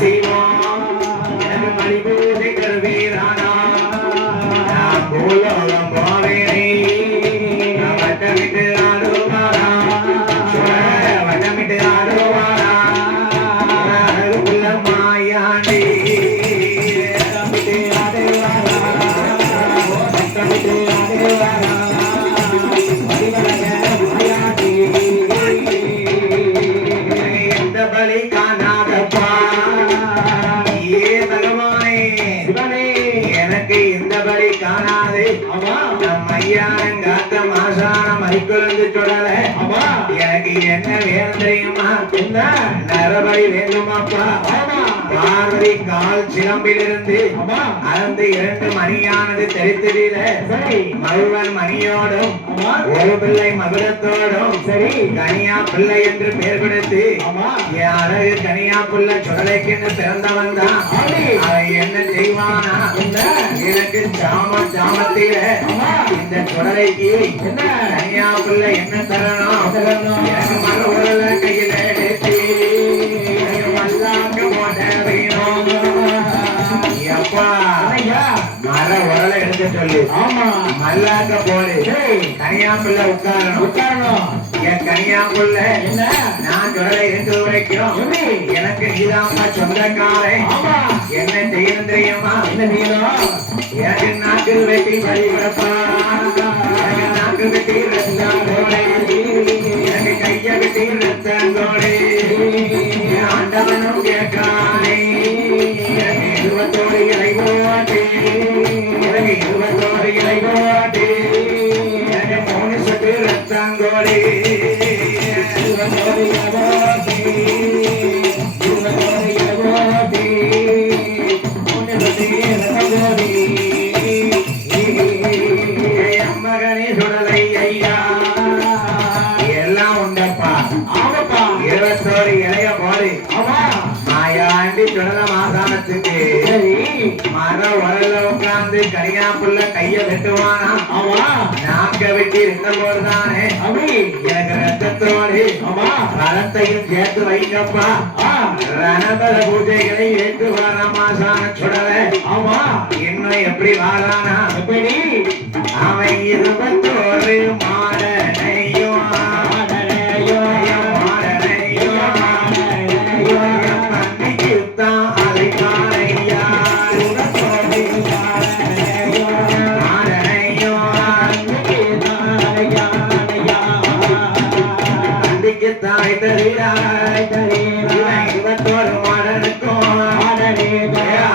செய்வோம் எனக்கு மணிபூஜை கருவீரானா பூலோகம் போவேனே வட்டமிட்டு ஆடுவாரா வட்டமிட்டு ஆடுவாரா அழகுள்ள மாயாண்டி வட்டமிட்டு ஆடுவாரா வட்டமிட்டு ஆடுவாரா எந்த பலி காணாதப்பா ஏ பகவானே சிவனே எனக்கு எந்த பலி காணாது நம் ஐயானங்காத்த மாசான மறிக்குழந்து சுடல எனக்கு என்ன வேணும் தெரியுமா என்ன நரபலி வேண்டுமாப்பா பார்வதி கால் சிலம்பிலிருந்து அறந்து 2 மணியானது தெரித்திடல மருவன் மணியோடும் ஒரு பிள்ளை மகுடத்தோடும் சரி கனியா பிள்ளை என்று பெயர் கொடுத்து என் அழகு கனியா பிள்ளை சுடலைக்கு என்று பிறந்தவன் தான் அவன் என்ன செய்வானா எனக்கு ஜாமத்தில இந்த சுடலைக்கு கனியா பிள்ளை என்ன தரணும் எனக்கு மர உடல கையில எடுத்து மர உரலை எடுத்து சொல்லு மல்லாக்க போடு கனியா பிள்ளை உட்காரணும் என் கனியா பிள்ளை நான் சுடலை இருந்து வரைக்கும் எனக்கு நீதாமா சொந்தக்காரன் என்ன செய்யணும் தெரியுமா எனக்கு நாக்கு வெட்டி வழிபடப்பா எனக்கு நாக்கு வெட்டி ரத்தோடு எனக்கு கைய வெட்டி ரத்தோடு ஆண்டவனும் கேட்கானே எனக்கு 20 இலை போட்டு எனக்கு 20 இலை போட்டு எனக்கு 3 சொட்டு ரத்தங்கோடு 20 இலை போட்டு 20 இலை போட்டு 3 சொட்டு ரத்தங்கோடு மகனே சுடலை ஐயா எல்லாம் உண்டப்பா 21 இலைய போடு மாயாண்டி சுடல மாசானத்துக்கு மர உரல்ல உட்கார்ந்து கனியா புள்ள கைய வெட்டுவானா நாக்க வெட்டி இருந்த போதுதானே எனக்கு ரத்தத்தோடு ரத்தத்தையும் சேர்த்து வைக்கப்பா ரணபல பூஜைகளை ஏற்று வர மாசான சுடல இன்னும் எப்படி வாரானா எப்படி அவன் 21 மாடனையும்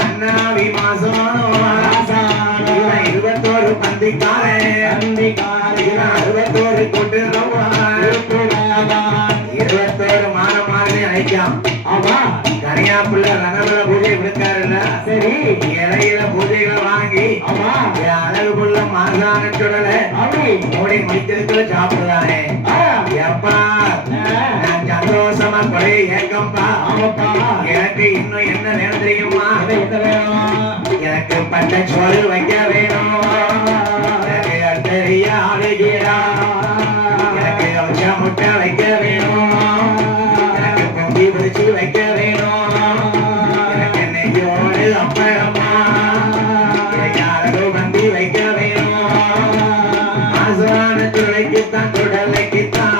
அண்ணாவி மாசம் 21 பந்திக்காரன் 61 கொண்டு 21 மாறி அழைக்காம் கனியா பிள்ளை ரணபல பூஜை கொடுக்காருல்ல சரி இலையில பூஜைகளை வாங்கி அழகு புள்ள மாசான சுடல மூடி முடிச்சிருக்கிற சாப்பிடுறானே எப்பா நான் சந்தோஷமா கொலை ஏக்கம்பா எனக்கு இன்னும் என்ன வேணும் தெரியுமா எனக்கு பட்ட சோறு வைக்க வேணும் எனக்கு அட்டரிய ஆளுகிறா எனக்கு அவச்ச முட்டை வைக்க வேணும் எனக்கு பொங்கி பிடிச்சு வைக்க வேணும் எனக்கு நெய்யோடு அப்பளமா யாரும் வண்டி வைக்க வேணும் மாசான துளைக்குத்தான் சுடலைக்குத்தான்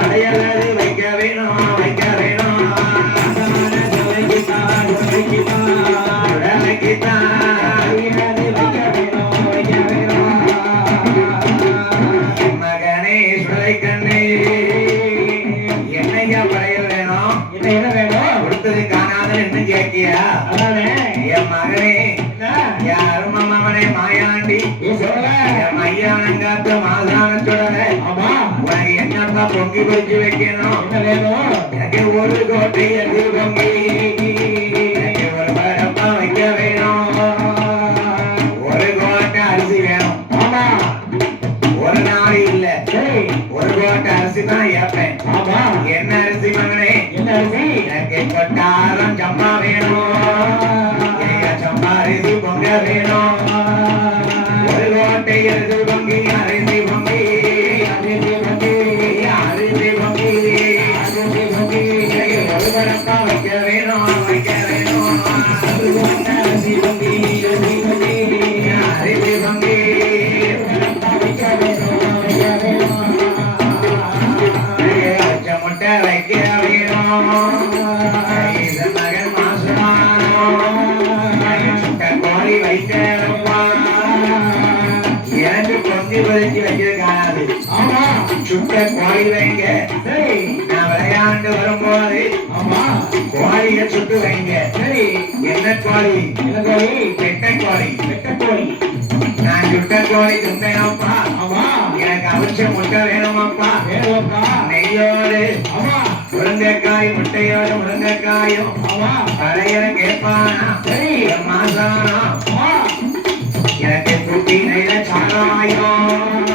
படையலது வைக்க வேணும் வைக்க வேணும் மகனே சுடலை கண்ணே என்னையா படையல் வேணும் என்ன வேணும் கொடுத்தது காணாத என்ன கேட்கியா என் மகனே யாரும் மகனே மாயாண்டி என் மையானங்காத்த மாசான சுடல உனக்கு என்னப்பா பொங்கி பொறிச்சு வைக்கணும் எனக்கு ஒரு கோட்டை எது பொங்கி எனக்கு ஒரு பரப்பா வைக்க வேணும் ஒரு கோட்டை அரிசி வேணும் ஒரு நாள் இல்ல ஒரு கோட்டை அரிசி தான் ஏப்பேன் என்ன அரிசி மகனே எனக்கு கொட்டாரம் சம்பா வேணும் சம்பா அரிசி பொங்க வேணும் ஒரு கோட்டை அரிசி பொங்கி அரிசி பொங்கி அரிசி பொங்கி அரிசி பொங்கி கோழி வைங்க சரி நான் விளையாண்டு வரும்போது ஆமா கோழிய சுட்டு வைங்க சரி என்ன கோழி என்ன கோழி வெட்டை கோழி வெட்ட கோழி நான் சுட்ட கோழி தின்னேனப்பா ஆமா எனக்கு அவிச்ச முட்டை வேணுமாப்பா வேணும்ப்பா நெய்யோடு ஆமா முருங்கைக்காய் முட்டையோடு முருங்கைக்காயும் ஆமா பழைய கேட்பானா சரி மாசானா ஆமா எனக்கு குட்டி நெய்ல சாராயம்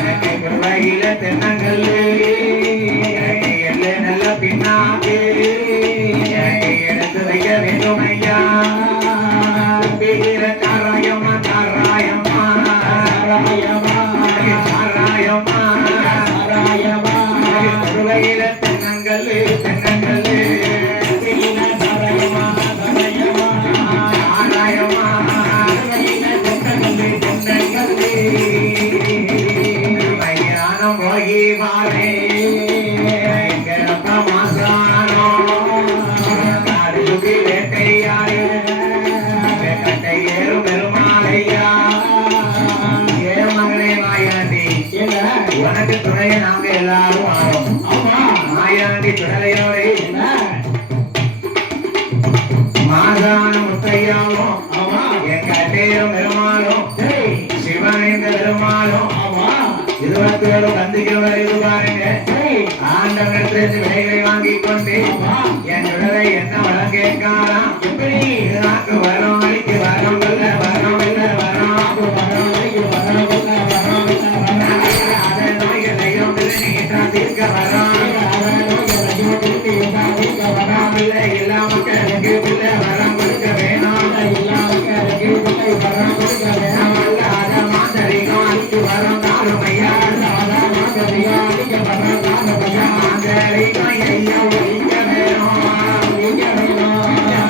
எனக்கு குருவையில தென்னங்கல்லு எனக்கு எள்ளு நல்ல பின்னாக்கு எனக்கு எடுத்து வைக்க வேண்டும் ஐயா கும்பிகிற சாராயமா சாராயமா சாராயமா சாராயமா சாராயமா குருவையில தென்னங்கல்லு தென்னங்கல்லு சாராயமா சாராயமா சாராயமா மையானம் போகி வாரே எங்கப்பா மாசானோ நாடு சுத்தி வேட்டையாடு கட்டை ஏறும் பெருமாளையா ஏ மகனே மாயாண்டி உனக்கு துணைய நாங்க எல்லாரும் ஆறோம் ஆமா மாயாண்டி துணையோடு என்ன மாசான முத்தையாவும் ஆமா என் கட்டையும் பெருமாளும் சரி சிவனைந்த பெருமாளும் ஆமா இருபத்தேழு கந்திக்கிறவர் இது பாருங்க சரி ஆண்டவனிடத்திலிருந்து விடைகளை வாங்கிக் கொண்டு ஆமா என் உடலை என்ன வளம் கேட்காராம் எப்படி இதற்கு வரம் அளிக்கு வரம் இல்ல வரம் இல்ல வரம் அதை நோய்களையும் நீட்டா தீர்க்க வரம் இல்லை எல்லா மக்களுக்கு பிள்ளை வரம் கொடுக்க வேணும் அல்லாத மாந்தரிகம் அளிக்கு வரம் தாருமையா மாந்தரிகம் ஐயா ஒழிக்க வேணும்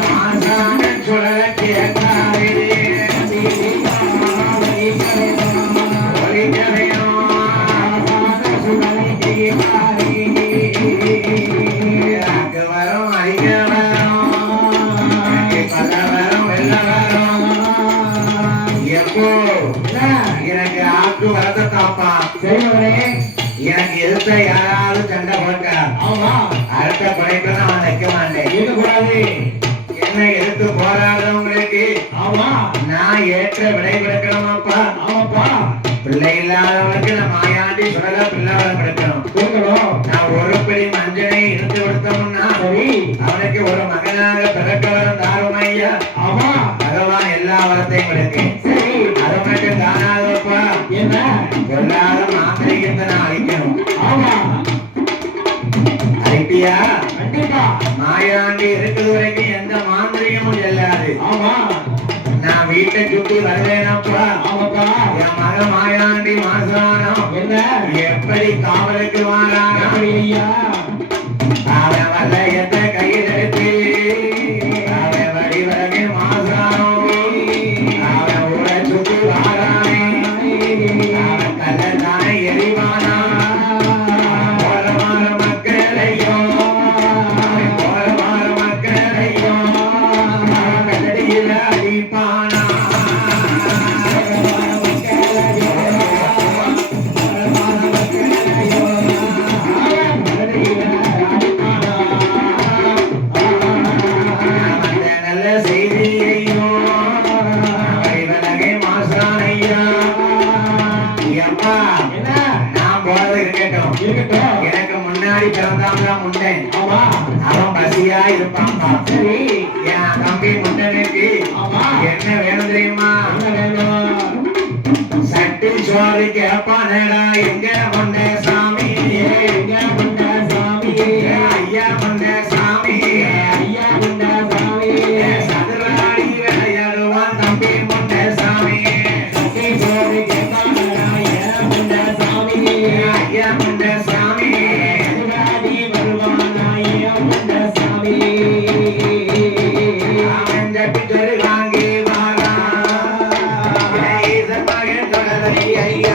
மாசான சுழல கேட்காதே ஒழிக்க வேணும் அக்கு வரும் அழிக்க வரும் பல வரும் வெள்ள வரும் எப்போ எனக்கு ஆக்கு வரத தாப்பா எனக்கு எதிர்த்த யாராவது சண்டை போட்டா அடுத்த படைப்பு நான் வைக்க மாட்டேன் என்னை எதிர்த்து போராடுறவங்களுக்கு நான் ஏற்ற விடை கொடுக்கணுமாப்பா பிள்ளை இல்லாதவனுக்கு நான் மாயாண்டி சுடல பிள்ளைவரம் கொடுக்கணும் நான் ஒரு பிடி மஞ்சனை இருந்து கொடுத்தோம்னா அவனுக்கு ஒரு மகனாக பிறக்க வரும் தாருமையா பகவான் எல்லா வரத்தையும் கொடுக்கு அது மட்டும் காணாதப்பா பொருளாத மாந்திரிகத்தை நான் அழிக்கணும் அழிப்பியா மாயாண்டி இருக்கிறது வரைக்கும் எந்த மாந்திரிகமும் செல்லாது நான் வீட்டை சுத்தி வருவேனப்பா என் மக மாயாண்டி மாசானம் எப்படி காவலுக்கு வாரானா அவன் வல்லையத்தை கையில் எடுத்து அவன் வடிவரகு மாசானம் அவன் ஊரை சுத்தி வாரானே அவன் கல்லதானே எரிவானா போரமாற மக்களையும் போரமாற மக்களையும் கல்லடியில் அடிப்பானா நல்ல செய்தியையும் வடிவலகை மாசானையா அப்பா நான் போறது இருக்கட்டும் எனக்கு முன்னாடி பிறந்தாம்தான் முண்டேன் அவன் பசியா இருப்பான்பா என் தம்பி முண்டனுக்கு என்ன வேணும் தெரியுமா சட்டி சோறு கேப்பானடா எங்க முண்ட சாமி ஐயா முண்ட சாமி சதுராடி விளையாடுவான் தம்பி முண்ட சாமி ஐயா முண்ட சாமி அவன் சட்டி சோறு வாங்க